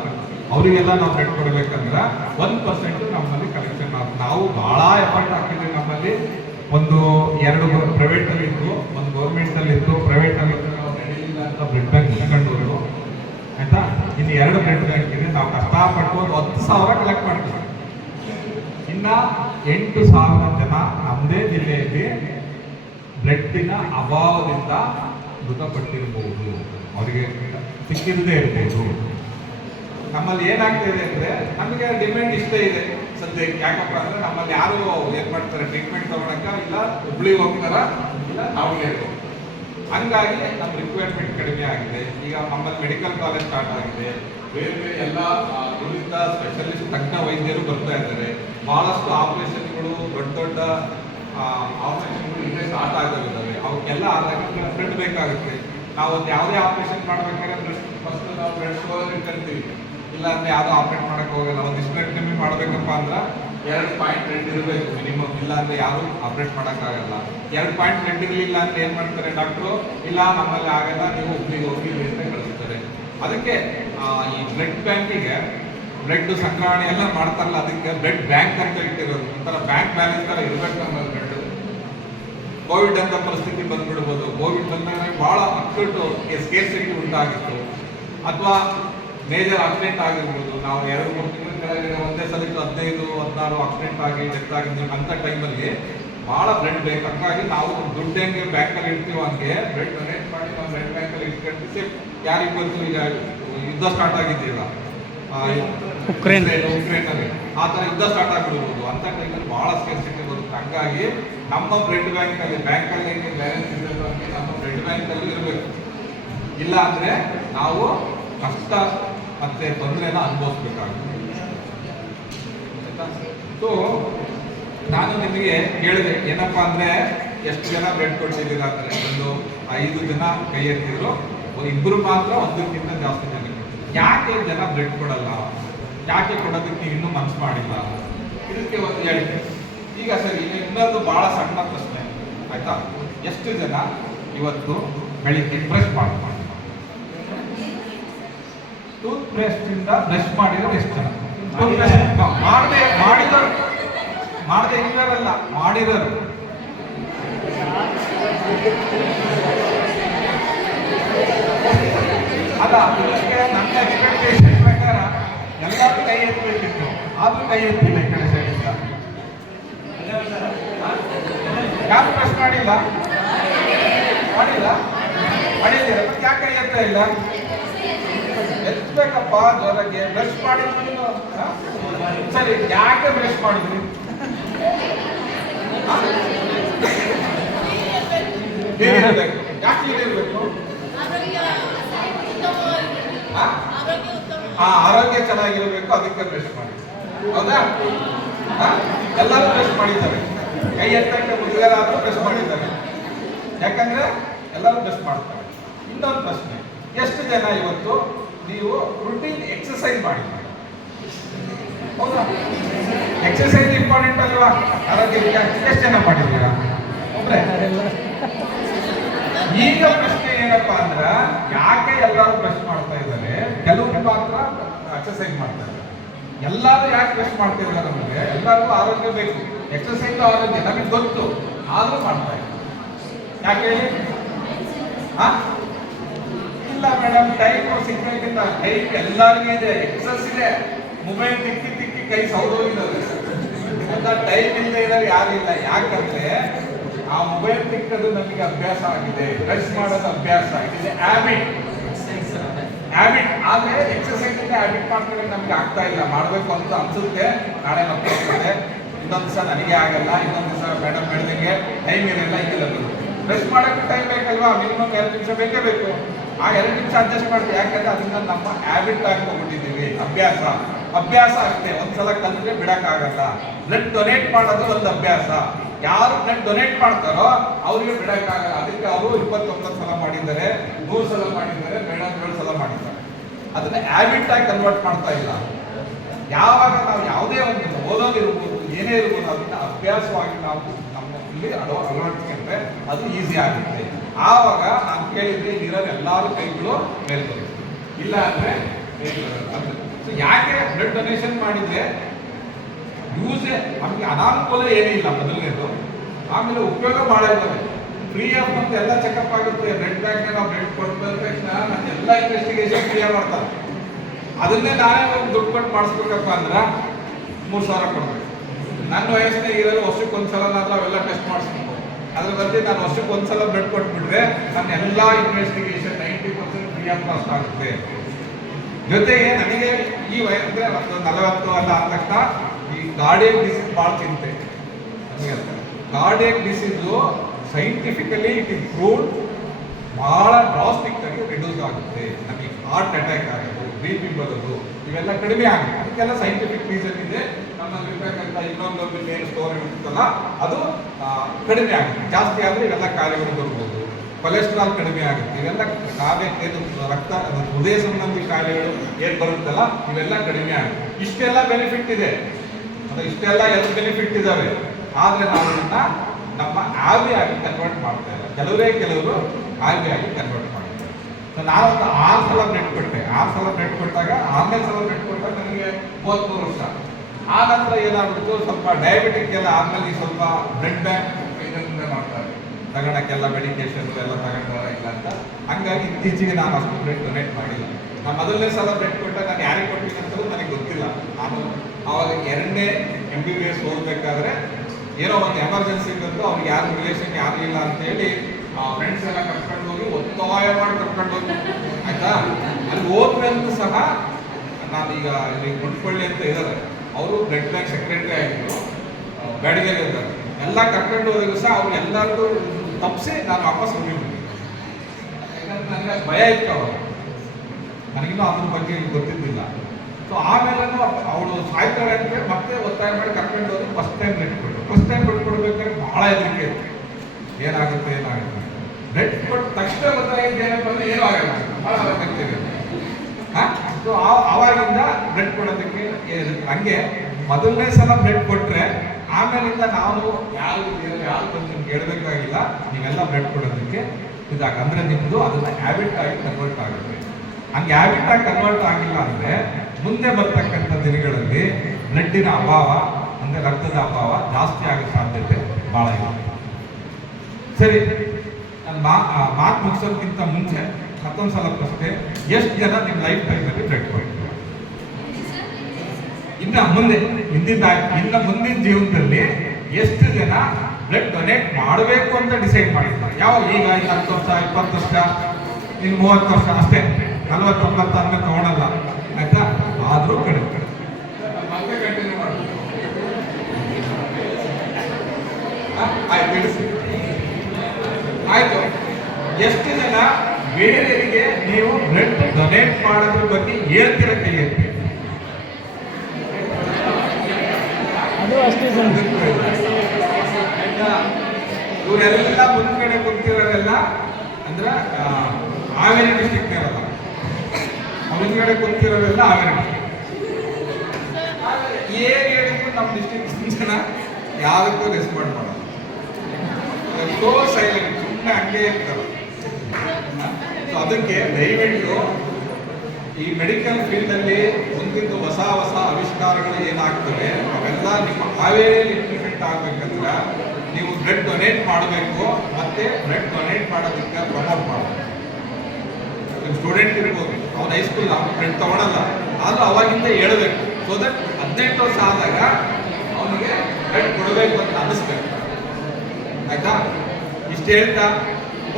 ಅವರಿಗೆಲ್ಲ ನಾವು ಬ್ಲಡ್ ಕೊಡಬೇಕಂದ್ರೆ 1% ನಮ್ಮಲ್ಲಿ ಕಲೆಕ್ಷನ್ ನಾವು ಬಹಳ ಎಫರ್ಟ್ ಹಾಕಿದ್ವಿ. ನಮ್ಮಲ್ಲಿ ಒಂದು 2 ಪ್ರೈವೇಟ್ ಅಲ್ಲಿ ಇತ್ತು, ಒಂದು ಗೌರ್ಮೆಂಟ್ ಅಲ್ಲಿ ಇತ್ತು. ಪ್ರೈವೇಟ್ ಅಲ್ಲಿ ನಾವು ನಡೀಲಿಲ್ಲ ಅಂತ ಬ್ಲಡ್ ಬ್ಯಾಂಕ್ ಇಟ್ಕೊಂಡವರು ಆಯ್ತಾ. ಇನ್ನು 2 ಬ್ಲಡ್ ಬ್ಯಾಂಕ್ ಇದೆ. ನಾವು ಕಷ್ಟಪಟ್ಟು ಒಂದು 10,000 ಕಲೆಕ್ಟ್ ಮಾಡ್ತೀವಿ. ಇನ್ನ 8,000 ಜನ ನಮ್ಮದೇ ಜಿಲ್ಲೆಯಲ್ಲಿ ಬ್ಲಡ್ಡಿನ ಅಭಾವದಿಂದ ಮೃತಪಟ್ಟಿರಬಹುದು, ಅವರಿಗೆ ಸಿಕ್ಕಿರದೇ ಇರ್ಬೋದು. ನಮ್ಮಲ್ಲಿ ಏನಾಗ್ತಿದೆ ಅಂದರೆ ನಮಗೆ ಡಿಮ್ಯಾಂಡ್ ಇಷ್ಟ ಇದೆ ಸದ್ಯಕ್ಕೆ. ಯಾಕಪ್ಪ ಅಂದರೆ ನಮ್ಮಲ್ಲಿ ಯಾರು ಏನು ಮಾಡ್ತಾರೆ, ಟ್ರೀಟ್ಮೆಂಟ್ ತಗೊಳಕ ಇಲ್ಲ ಹುಬ್ಳಿಗೆ ಹೋಗ್ತಾರ, ಇಲ್ಲ ದಾವಣಗೆರೆ. ಹಂಗಾಗಿ ನಮ್ಮ ರಿಕ್ವೈರ್ಮೆಂಟ್ ಕಡಿಮೆ ಆಗಿದೆ. ಈಗ ನಮ್ಮಲ್ಲಿ ಮೆಡಿಕಲ್ ಕಾಲೇಜ್ ಸ್ಟಾರ್ಟ್ ಆಗಿದೆ. ಬೇರೆ ಬೇರೆ ಎಲ್ಲ ನುರಿತ ಸ್ಪೆಷಲಿಸ್ಟ್ ತಜ್ಞ ವೈದ್ಯರು ಬರ್ತಾ ಇದ್ದಾರೆ. ಭಾಳಷ್ಟು ಆಪರೇಷನ್ಗಳು, ದೊಡ್ಡ ದೊಡ್ಡ ಆಪರೇಷನ್ಗಳು ಇಲ್ಲೇ ಸ್ಟಾರ್ಟ್ ಆಗೋಗಿದ್ದಾವೆ. ಅವಕ್ಕೆಲ್ಲ ಆದಾಗ ಬ್ಲಡ್ ಬೇಕಾಗುತ್ತೆ. ನಾವು ಒಂದು ಯಾವುದೇ ಆಪರೇಷನ್ ಮಾಡ್ಬೇಕಾದ್ರೆ ಫಸ್ಟ್ ನಾವು ಬ್ಲಡ್ ಶೋರ್ ಇಟ್ಕೊಳ್ತೀವಿ, ಇಲ್ಲ ಅಂದ್ರೆ ಯಾವುದೋ ಆಪರೇಟ್ ಮಾಡಕ್ಕೆ ಹೋಗಲ್ಲ. ಒಂದು ಹಿಸ್ಟೆಕ್ಟಮಿ ಮಾಡಬೇಕಪ್ಪ ಅಂದ್ರೆ 2.2 ಇರಬೇಕು ಮಿನಿಮಮ್, ಇಲ್ಲ ಅಂದ್ರೆ ಯಾರು ಆಪರೇಟ್ ಮಾಡೋಕ್ಕಾಗಲ್ಲ. 2.2 ಇರಲಿಲ್ಲ ಅಂದ್ರೆ ಏನು ಮಾಡ್ತಾರೆ ಡಾಕ್ಟ್ರು, ಇಲ್ಲ ನಮ್ಮಲ್ಲಿ ಆಗಲ್ಲ, ನೀವು ಹುಬ್ಳಿಗೆ ಹೋಗಿ ಅಂತ ಕಳಿಸ್ತಾರೆ. ಅದಕ್ಕೆ ಈ ಬ್ಲಡ್ ಬ್ಯಾಂಕಿಗೆ ಬ್ಲಡ್ ಸಂಗ್ರಹಣೆ ಎಲ್ಲ ಮಾಡ್ತಾರಲ್ಲ, ಅದಕ್ಕೆ ಬ್ಲಡ್ ಬ್ಯಾಂಕ್ ಅಂತ ಇಟ್ಟಿರೋದು. ಒಂಥರ ಬ್ಯಾಂಕ್ ಬ್ಯಾಲೆನ್ಸ್ ಥರ ಇರಬೇಕು ನಮ್ಮಲ್ಲಿ ಬ್ಲಡ್. ಕೋವಿಡ್ ಅಂತ ಪರಿಸ್ಥಿತಿ ಬಂದ್ಬಿಡ್ಬೋದು. ಕೋವಿಡ್ ಬಂದಾಗ ಭಾಳ ಅಕ್ಯೂಟ್ ಸ್ಕೇರ್ಸಿಟಿ ಉಂಟಾಗಿತ್ತು, ಅಥವಾ ಮೇಜರ್ ಆಕ್ಸಿಡೆಂಟ್ ಆಗಿರ್ಬೋದು. ನಾವು 2-3 ತಿಂಗಳ ಕೆಳಗಡೆ ಒಂದೇ ಸಲಕ್ಕೆ 15-16 ಆಕ್ಸಿಡೆಂಟ್ ಆಗಿ ಡೆತ್ ಆಗಿದ್ದು. ಅಂಥ ಟೈಮಲ್ಲಿ ಭಾಳ ಬ್ಲಡ್ ಬೇಕು. ಹಂಗಾಗಿ ನಾವು ದುಡ್ಡು ಹೆಂಗೆ ಬ್ಯಾಂಕಲ್ಲಿ ಇಡ್ತೀವೋ ಹಂಗೆ ಬ್ಲಡ್ ಡೊನೇಟ್ ಮಾಡಿ ನಾವು ಬ್ಲಡ್ ಬ್ಯಾಂಕಲ್ಲಿ ಇಟ್ಕೊಂಡು ಸೇಫ್. ಯಾರಿಗೆ ಗೊತ್ತು, ಈಗ ಯುದ್ಧ ಸ್ಟಾರ್ಟ್ ಆಗಿದೆಯಲ್ಲ ಉಕ್ರೇನಲ್ಲಿ, ಆ ಥರ ಯುದ್ಧ ಸ್ಟಾರ್ಟ್ ಆಗಿಬಿಡ್ಬೋದು. ಅಂಥ ಟೈಮಲ್ಲಿ ಭಾಳ ಸ್ಕೇರ್ಸಿಟಿ ಬರುತ್ತೆ. ಹಂಗಾಗಿ ನಮ್ಮ ಬ್ಲಡ್ ಬ್ಯಾಂಕಲ್ಲಿ ಹೆಂಗೆ ಬ್ಯಾಲೆನ್ಸ್ ಇರಬೇಕು ಹಂಗೆ ನಮ್ಮ ಬ್ಲಡ್ ಬ್ಯಾಂಕಲ್ಲಿ ಇರಬೇಕು. ಇಲ್ಲ ಅಂದರೆ ನಾವು ಕಷ್ಟ ಮತ್ತೆ ತೊಂದರೆನ ಅನುಭವಿಸ್ಬೇಕಾಗುತ್ತೆ. ಸೊ ನಾನು ನಿಮಗೆ ಕೇಳಿದೆ ಏನಪ್ಪಾ ಅಂದರೆ ಎಷ್ಟು ಜನ ಬ್ಲಡ್ ಕೊಡ್ತಿದ್ದೀರಾ ಅಂದರೆ, ಒಂದು 5 ಜನ ಕೈ ಎತ್ತಿದ್ರು, 2 ಮಾತ್ರ 1ಕ್ಕಿಂತ ಜಾಸ್ತಿ ಜನ. ಯಾಕೆ ಜನ ಬ್ಲಡ್ ಕೊಡಲ್ಲ, ಯಾಕೆ ಕೊಡೋದಕ್ಕೆ ಇನ್ನೂ ಮನಸ್ಸು ಮಾಡಿಲ್ಲ, ಇದಕ್ಕೆ ಒಂದು ಹೇಳಿದೆ. ಈಗ ಸರಿ, ಇನ್ನೊಂದು ಭಾಳ ಸಣ್ಣ ಪ್ರಶ್ನೆ ಆಯ್ತಾ. ಎಷ್ಟು ಜನ ಇವತ್ತು ಬೆಳಿಗ್ಗೆ ಬ್ರಷ್ ಮಾಡ್ತಾರೆ? ಟೂತ್ ಪೇಸ್ಟ್ ಇಂದ ಬ್ರಷ್ ಮಾಡಿದ್ರೆ ಎಷ್ಟು ಜನ? ಮಾಡದೆ ಇರೋರಲ್ಲ, ಮಾಡಿರೋರು. ಅಲ್ಲ, ಇದಕ್ಕೆ ನನ್ನ ಎಕ್ಸ್ಪೆಕ್ಟೇಷನ್ ಪ್ರಕಾರ ಎಲ್ಲರೂ ಕೈ ಎತ್ತಬೇಕಿತ್ತು, ಆದ್ರೂ ಕೈ ಎತ್ತಿಲ್ಲ ಈ ಕಡೆ ಸೈಡಿಂದ. ಯಾರು ಬ್ರಷ್ ಮಾಡಿಲ್ಲ? ಮಾಡಿದ್ದೀರ? ಮತ್ತೆ ಯಾಕೆ ಕೈ ಎತ್ತ ಇಲ್ಲ? ಎತ್ತಬೇಕಪ್ಪ ಜೋರಾಗೆ. ಬ್ರಷ್ ಮಾಡಿದ್ರು ಸರಿ, ಯಾಕೆ ಬ್ರಷ್ ಮಾಡಿದ್ರಿ? ನೀರಿರಬೇಕು. ಯಾಕೆ ನೀರಿರಬೇಕು? ಆರೋಗ್ಯ ಚೆನ್ನಾಗಿರ್ಬೇಕು, ಅದಕ್ಕೆ ಬ್ರಷ್ ಮಾಡಿ. ಹೌದಾ? ಎಲ್ಲರೂ ಬ್ರಷ್ ಮಾಡಿದ್ದಾರೆ. ಕೈ ಎತ್ತಕ್ಕೆ ಮುದುಗರಾದ್ರೂ ಬ್ರಷ್ ಮಾಡಿದ್ದಾರೆ. ಯಾಕಂದ್ರೆ ಎಲ್ಲರೂ ಬ್ರಷ್ ಮಾಡ್ತಾರೆ. ಇನ್ನೊಂದು ಪ್ರಶ್ನೆ, ಎಷ್ಟು ಜನ ಇವತ್ತು ನೀವು ರುಟೀನ್ ಎಕ್ಸರ್ಸೈಸ್ ಮಾಡಿದ್ದೀರಾ? ಹೌದಾ? ಎಕ್ಸರ್ಸೈಸ್ ಇಂಪಾರ್ಟೆಂಟ್ ಅಲ್ವಾ ಆರೋಗ್ಯಕ್ಕೆ? ಎಷ್ಟು ಜನ ಮಾಡಿದ್ದೀರಾ? ಒಬ್ಬರೇ. ಈಗ ಪ್ರಶ್ನೆ ಏನಪ್ಪಾ ಅಂದ್ರೆ, ಯಾಕೆ ಎಲ್ಲರೂ ಬ್ರಷ್ ಮಾಡ್ತಾ ಇದ್ದಾರೆ? ಕೆಲವರು ಮಾತ್ರ ಎಕ್ಸರ್ಸೈಸ್ ಮಾಡ್ತಾರೆ. ಎಲ್ಲರೂ ಯಾಕೆ ರೆಸ್ಟ್ ಮಾಡ್ತಿದ್ದಾರೆ? ನಮಗೆ ಎಲ್ಲರಿಗೂ ಆರೋಗ್ಯ ಬೇಕು, ಎಕ್ಸರ್ಸೈಸ್ ಆರೋಗ್ಯ ನಮಗೆ ಗೊತ್ತು, ಆದರೂ ಮಾಡ್ತಾ ಇಲ್ಲ. ಯಾಕೆ ಹೇಳಿ? ಇಲ್ಲ ಮೇಡಮ್, ಟೈಮ್ ಸಿಗ್ಬೇಕಿಲ್ಲ. ಟೈಮ್ ಎಲ್ಲರಿಗೂ ಇದೆ, ಎಕ್ಸಸ್ ಇದೆ. ಮೊಬೈಲ್ ತಿಕ್ಕಿ ತಿಕ್ಕಿ ಕೈ ಸೌದೋಗಿದ್ದಾರೆ ಅಂತ. ಟೈಮ್ ಇಲ್ಲದೆ ಇರೋರು ಯಾರು ಇಲ್ಲ. ಯಾಕಂದ್ರೆ ಆ ಮೊಬೈಲ್ ತಿಕ್ಕದು ನಮಗೆ ಅಭ್ಯಾಸ ಆಗಿದೆ, ಬ್ರಷ್ ಮಾಡೋದು ಅಭ್ಯಾಸ ಆಗಿದೆ, ಹ್ಯಾಬಿಟ್. ಆದ್ರೆ ಎಕ್ಸರ್ಸೈಸ್ ಹ್ಯಾಬಿಟ್ ಮಾಡ್ಕೊಳ್ಳಿ ನಮ್ಗೆ ಆಗ್ತಾ ಇಲ್ಲ. ಮಾಡ್ಬೇಕು ಅಂತ ಅನ್ಸುತ್ತೆ, ನಾಳೆ ಮಕ್ಕಳಿಗೆ ಇನ್ನೊಂದು ದಿವಸ ನನಗೆ ಆಗಲ್ಲ, ಇನ್ನೊಂದು ದಿವಸ ಮೇಡಮ್ ಹೇಳಿದಂಗೆ ಟೈಮ್ ಇರಲ್ಲ. ಇದಿಲ್ಲ, ಬ್ರಷ್ ಮಾಡೋಕ್ಕೆ ಟೈಮ್ ಬೇಕಲ್ವಾ? ಮಿನಿಮಮ್ 2 ನಿಮಿಷ ಬೇಕೇ ಬೇಕು. ಆ 2 ನಿಮಿಷ ಅಡ್ಜಸ್ಟ್ ಮಾಡ್ತೀವಿ. ಯಾಕಂದ್ರೆ ಅದನ್ನ ನಮ್ಮ ಹ್ಯಾಬಿಟ್ ಹಾಕೊಂಡ್ಬಿಟ್ಟಿದ್ದೀವಿ. ಅಭ್ಯಾಸ ಅಷ್ಟೇ. ಒಂದ್ಸಲ ಕಲಿತ್ರೆ ಬಿಡಕ್ಕಾಗಲ್ಲ. ಬ್ಲಡ್ ಡೊನೇಟ್ ಮಾಡೋದು ಒಂದು ಅಭ್ಯಾಸ. ಯಾರು ಬ್ಲಡ್ ಡೊನೇಟ್ ಮಾಡ್ತಾರೋ ಅವ್ರಿಗೆ ಬಿಡಕ್ಕಾಗಲ್ಲ. ಅದಕ್ಕೆ ಅವರು 29 ಸಲ ಮಾಡಿದ್ದಾರೆ, 100 ಸಲ ಮಾಡಿದ್ದಾರೆ, ಮೇಡಮ್ 7 ಸಲ ಮಾಡಿದ್ದಾರೆ. ಅದನ್ನ ಹ್ಯಾಬಿಟ್ ಆಗಿ ಕನ್ವರ್ಟ್ ಮಾಡ್ತಾ ಇಲ್ಲ. ಯಾವಾಗ ನಾವು ಯಾವುದೇ ಒಂದು ಓದೋದಿರ್ಬೋದು, ಏನೇ ಇರ್ಬೋದು, ಅದನ್ನ ಅಭ್ಯಾಸವಾಗಿ ನಾವು ನಮ್ಮಲ್ಲಿ ಅಳವಡಿಸ್ಕೊಂಡ್ರೆ ಅದು ಈಸಿ ಆಗುತ್ತೆ. ಆವಾಗ ನಾನು ಕೇಳಿದ್ರೆ ಇರೋರು ಎಲ್ಲರೂ ಕೈಗಳು ಮೇಲೆ ಬರುತ್ತೆ. ಇಲ್ಲ ಅಂದ್ರೆ ಸೊ ಯಾಕೆ ಬ್ಲಡ್ ಡೊನೇಷನ್ ಮಾಡಿದ್ರೆ ಯೂಸೇ ನಮಗೆ ಅನಾನುಕೂಲ ಏನಿಲ್ಲ ಮೊದಲನೇದು. ಆಮೇಲೆ ಉಪಯೋಗ ಭಾಳ ಇದ್ದಾವೆ. ಫ್ರೀ ಆಫ್ ನಮ್ದು ಎಲ್ಲ ಚೆಕಪ್ ಆಗುತ್ತೆ. ಬ್ಲಡ್ ಬ್ಯಾಂಕ್ಗೆ ನಾವು ಬ್ಲಡ್ ಕೊಟ್ಟ ತಕ್ಷಣ ನನ್ನ ಎಲ್ಲ ಇನ್ವೆಸ್ಟಿಗೇಷನ್ ಫ್ರೀಯಾಗಿ ಮಾಡ್ತಾರೆ. ಅದನ್ನೇ ನಾನೇ ದುಡ್ಡು ಕೊಟ್ಟು ಮಾಡಿಸ್ಬೇಕಪ್ಪ ಅಂದ್ರೆ 3,000 ಕೊಡ್ಬೇಕು. ನನ್ನ ವಯಸ್ಸಿನಾಗ ಇರೋದು ವರ್ಷಕ್ಕೊಂದ್ಸಲ ನಾನು ಅವೆಲ್ಲ ಟೆಸ್ಟ್ ಮಾಡಿಸ್ಬೇಕು. ಅದ್ರ ಬಗ್ಗೆ ನಾನು ವರ್ಷಕ್ಕೊಂದ್ಸಲ ಬ್ಲಡ್ ಕೊಟ್ಬಿಟ್ರೆ ನನ್ನ ಎಲ್ಲ ಇನ್ವೆಸ್ಟಿಗೇಷನ್ 90% ಫ್ರೀ ಆಫ್ ಕಾಸ್ಟ್ ಆಗುತ್ತೆ. ಜೊತೆಗೆ ನನಗೆ ಈ ವಯಸ್ಸಿಗೆ 40 ಅಲ್ಲ ಆದ ತಕ್ಷಣ ಈ ಕಾರ್ಡಿಯಕ್ ಡಿಸೀಸ್ ಭಾಳ ಚಿಂತೆ. Cardiac disease scientifically it is proved ಭಾಳ ಡ್ರಾಸ್ಟಿಕ್ ಆಗಿ ರಿಡ್ಯೂಸ್ ಆಗುತ್ತೆ. ನಮಗೆ ಹಾರ್ಟ್ ಅಟ್ಯಾಕ್ ಆಗೋದು, BP ಬರೋದು ಇವೆಲ್ಲ ಕಡಿಮೆ ಆಗುತ್ತೆ. ಅದಕ್ಕೆಲ್ಲ ಸೈಂಟಿಫಿಕ್ ರೀಸನ್ ಇದೆ. ನಮ್ಮಲ್ಲಿ ಇರ್ತಕ್ಕಂಥ ಇನ್ನೊಂದು ಏನು ಸ್ಟೋರ್ ಇರುತ್ತಲ್ಲ ಅದು ಕಡಿಮೆ ಆಗುತ್ತೆ. ಜಾಸ್ತಿ ಆದರೆ ಇವೆಲ್ಲ ಕಾರ್ಯಗಳು ಬರ್ಬೋದು. ಕೊಲೆಸ್ಟ್ರಾಲ್ ಕಡಿಮೆ ಆಗುತ್ತೆ. ಇವೆಲ್ಲ ಏನು ರಕ್ತ ಹೃದಯ ಸಂಬಂಧಿ ಕಾಯಿಲೆಗಳು ಏನು ಬರುತ್ತಲ್ಲ ಇವೆಲ್ಲ ಕಡಿಮೆ ಆಗುತ್ತೆ. ಇಷ್ಟೆಲ್ಲ ಬೆನಿಫಿಟ್ ಇದೆ, ಇಷ್ಟೆಲ್ಲ ಎಲ್ಲ ಬೆನಿಫಿಟ್ ಇದಾವೆ. ಆದರೆ ನಾವು ಇದನ್ನ ನಮ್ಮ ಆಗಿ ಕನ್ವರ್ಟ್ ಮಾಡ್ತಾ ಇಲ್ಲ. ಕೆಲವರು ಆಗಿ ಕನ್ವರ್ಟ್ ಮಾಡ್ತಾರೆ. ಸೊ ನಾನೊಂದು 6 ಸಲ ಬ್ಲಡ್ ಕೊಟ್ಟೆ. 6 ಸಲ ಬ್ಲಡ್ ಕೊಟ್ಟಾಗ 6ನೇ ಸಲ ಬ್ಲಡ್ ಕೊಟ್ಟಾಗ ನನಗೆ 33 ವರ್ಷ. ಆ ನಂತರ ಏನಾಗ್ಬಿಟ್ಟು ಸ್ವಲ್ಪ ಡಯಾಬಿಟಿಕ್ ಎಲ್ಲ ಆದ್ಮೇಲೆ ಸ್ವಲ್ಪ ಬ್ಲಡ್ ಬ್ಯಾಂಕ್ ಮಾಡ್ತಾರೆ, ತಗೊಳಕ್ಕೆಲ್ಲ ಮೆಡಿಕೇಶನ್ ಎಲ್ಲ ತಗೊಂಡಾರ ಇಲ್ಲ ಅಂತ. ಹಂಗಾಗಿ ಇತ್ತೀಚೆಗೆ ನಾನು ಅಷ್ಟು ಬ್ಲಡ್ ಡೊನೇಟ್ ಮಾಡಿಲ್ಲ. ನಾನು ಮೊದಲನೇ ಸಲ ಬ್ಲಡ್ ಕೊಟ್ಟಾಗ ನಾನು ಯಾರಿಗೆ ಕೊಟ್ಟಿದ್ದೆ ಅಂತ ನನಗೆ ಗೊತ್ತಿಲ್ಲ. ನಾನು ಆವಾಗ 2ನೇ MBBS ಓದಬೇಕಾದ್ರೆ ಏನೋ ಒಂದು ಎಮರ್ಜೆನ್ಸಿ ಬಂದು ಅವ್ರಿಗೆ ಯಾರು ರಿಲೇಷನ್ ಯಾರು ಇಲ್ಲ ಅಂತೇಳಿ ಫ್ರೆಂಡ್ಸ್ ಎಲ್ಲ ಕರ್ಕೊಂಡು ಹೋಗಿ ಒತ್ತಾಯ ಮಾಡಿ ಕರ್ಕೊಂಡು ಹೋಗಿ ಆಯ್ತಾ. ಅಲ್ಲಿ ಹೋದ್ಮೇಲೂ ಸಹ ನಾನೀಗ ಇಲ್ಲಿ ಗುಂಡ್ಕೊಳ್ಳಿ ಅಂತ ಇದ್ದಾರೆ, ಅವರು ಬ್ಲಡ್ ಬ್ಯಾಂಕ್ ಸೆಕ್ರೆಟರಿ ಆಗಿದ್ರು, ಬ್ಯಾಡಿಗೆಯಲ್ಲಿ ಇದ್ದಾರೆ. ಎಲ್ಲ ಕರ್ಕೊಂಡು ಹೋದಾಗ ಸಹ ಅವ್ರು ಎಲ್ಲರಿಗೂ ತಪ್ಪಿಸಿ ನಾನು ವಾಪಸ್ ಹೋಗಿಬಿಟ್ಟಿದ್ದೆ. ಯಾಕಂದ್ರೆ ನನಗೆ ಭಯ ಇತ್ತು. ಅವಾಗ ನನಗಿನ್ನೂ ಅದ್ರ ಬಗ್ಗೆ ಗೊತ್ತಿದ್ದಿಲ್ಲ. ಸೊ ಆಮೇಲೆ ಅವಳು ಸಾಯ್ತಾಳೆ ಅಂದರೆ ಮತ್ತೆ ಒತ್ತಾಯ ಮಾಡಿ ಕರ್ಕೊಂಡು ಹೋಗಿ ಫಸ್ಟ್ ಟೈಮ್ ಬ್ಲಡ್ ಕೊಡ್ಬೇಕಾದ್ರೆ ಭಾಳ ಹೆದರಿಕೆ ಇತ್ತು. ಏನಾಗುತ್ತೆ ಬ್ಲಡ್ ಕೊಟ್ಟ ತಕ್ಷಣ ಗೊತ್ತಾಗಿದ್ದು ಏನಪ್ಪ ಅಂದ್ರೆ ಏನೂ ಆಗಲ್ಲ, ಭಾಳ ಆಗೋಗ್ತೀವಿ. ಸೊ ಆವಾಗಿಂದ ಬ್ಲಡ್ ಕೊಡೋದಕ್ಕೆ ಹಂಗೆ ಮೊದಲನೇ ಸಲ ಬ್ಲಡ್ ಕೊಟ್ಟರೆ ಆಮೇಲಿಂದ ನಾವು ಯಾರು ಬಂದು ನಿಮ್ಗೆ ಹೇಳ್ಬೇಕಾಗಿಲ್ಲ, ನೀವೆಲ್ಲ ಬ್ಲಡ್ ಕೊಡೋದಕ್ಕೆ ಇದಾಗ ಅಂದರೆ ನಿಮ್ಮದು ಅದನ್ನ ಹ್ಯಾಬಿಟ್ ಆಗಿ ಕನ್ವರ್ಟ್ ಆಗುತ್ತೆ. ಹಂಗೆ ಹ್ಯಾಬಿಟ್ ಆಗಿ ಕನ್ವರ್ಟ್ ಆಗಿಲ್ಲ ಅಂದರೆ ಮುಂದೆ ಬರ್ತಕ್ಕಂಥ ದಿನಗಳಲ್ಲಿ ಬ್ಲಡ್ಡಿನ ಅಭಾವ ಅಂದರೆ ರಕ್ತದ ಅಭಾವ ಜಾಸ್ತಿ ಆಗೋ ಸಾಧ್ಯತೆ ಭಾಳ ಇದೆ. ಸರಿ, ನಾನು ಮಾತು ಮುಗಿಸೋದಕ್ಕಿಂತ ಮುಂಚೆ ಮತ್ತೊಂದು ಸಲ ಪ್ರಶ್ನೆ, ಎಷ್ಟು ಜನ ನಿಮ್ಮ ಲೈಫ್ ಟೈಮಲ್ಲಿ ಬ್ಲಡ್ ಕೊಡ್ತೀವಿ? ಇನ್ನು ಮುಂದಿನ ಜೀವನದಲ್ಲಿ ಎಷ್ಟು ಜನ ಬ್ಲಡ್ ಡೊನೇಟ್ ಮಾಡಬೇಕು ಅಂತ ಡಿಸೈಡ್ ಮಾಡಿರ್ತಾರೆ? ಯಾವ ಈಗ 10 ವರ್ಷ 20 ವರ್ಷ ಇನ್ನು 30 ವರ್ಷ ಅಷ್ಟೇ, 40 50 ಅಂದ್ರೆ ತಗೊಳಲ್ಲ ಆಯ್ತಾ. ಆದರೂ ಕಡಿಮೆ ಮತ್ತೆ ಕಂಟಿನ್ಯೂ ಮಾಡಿ. ಆಯ್ತು. ಎಷ್ಟು ಜನ ಬೇರೆಯವರಿಗೆ ನೀವು ಬ್ಲಡ್ ಡೊನೇಟ್ ಮಾಡೋದ್ರ ಬಗ್ಗೆ ಹೇಳ್ತೀರ? ಕೈ ಎತ್ತಿ. ಇವರೆಲ್ಲ ಮುಂದ್ಗಡೆ ಕುಂತಿರೋರೆಲ್ಲ ಅಂದ್ರೆ ಹಾವೇರಿ ಡಿಸ್ಟ್ರಿಕ್ಟ್ ಇರಲ್ಲ, ಮುಂದ್ಗಡೆ ಕುಂತಿರೋರೆಲ್ಲ ಹಾವೇರಿ ಏನ್ ಹೇಳಿದ್ರು ನಮ್ಮ ಡಿಸ್ಟ್ರಿಕ್ಟ್ ಜನ ಯಾವುದಕ್ಕೂ ರೆಸ್ಪಾಂಡ್ ಮಾಡಲ್ಲ. ಸೋ ಸೈಲೆಂಟ್, ಸುಮ್ಮನೆ ಹಂಗೆ ಇರ್ತಾರೆ. ಸೊ ಅದಕ್ಕೆ ದಯವಿಟ್ಟು ಈ ಮೆಡಿಕಲ್ ಫೀಲ್ಡಲ್ಲಿ ಮುಂದಿನ ವಿಚಾರಗಳು ಏನಾಗ್ತವೆ ಅವೆಲ್ಲ ನಿಮ್ಮ ಹಾವೇರಿಯಲ್ಲಿ ಇಂಪ್ಲಿಮೆಂಟ್ ಆಗ್ಬೇಕಂದ್ರೆ ನೀವು ಬ್ಲಡ್ ಡೊನೇಟ್ ಮಾಡಬೇಕು, ಮತ್ತೆ ಬ್ಲಡ್ ಡೊನೇಟ್ ಮಾಡೋದಕ್ಕೆ ಪ್ರಮೋಟ್ ಮಾಡಬೇಕು. ಸ್ಟೂಡೆಂಟ್ ಇರ್ಬೋದು, ಅವ್ನು ಹೈಸ್ಕೂಲ್ ಬ್ಲಡ್ ತಗೊಳಲ್ಲ, ಆದ್ರೂ ಅವಾಗಿಂದ ಹೇಳಬೇಕು. ಸೊ ದಟ್ 18 ವರ್ಷ ಆದಾಗ ಅವನಿಗೆ ಬ್ಲಡ್ ಕೊಡಬೇಕು ಅಂತ ಅನ್ನಿಸ್ಬೇಕು. ಆಯ್ತಾ? ಇಷ್ಟು ಹೇಳ್ತಾ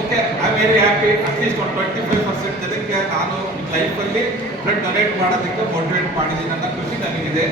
okay, I am very happy. At least ಒಂದು 25% ಜನಕ್ಕೆ ನಾನು ಲೈಫಲ್ಲಿ ಬ್ಲಡ್ ಡೊನೇಟ್ ಮಾಡೋದಕ್ಕೆ ಮೋಟಿವೇಟ್ ಮಾಡಿದ್ದೀನಿ ಅನ್ನೋ ಖುಷಿ ನನಗಿದೆ.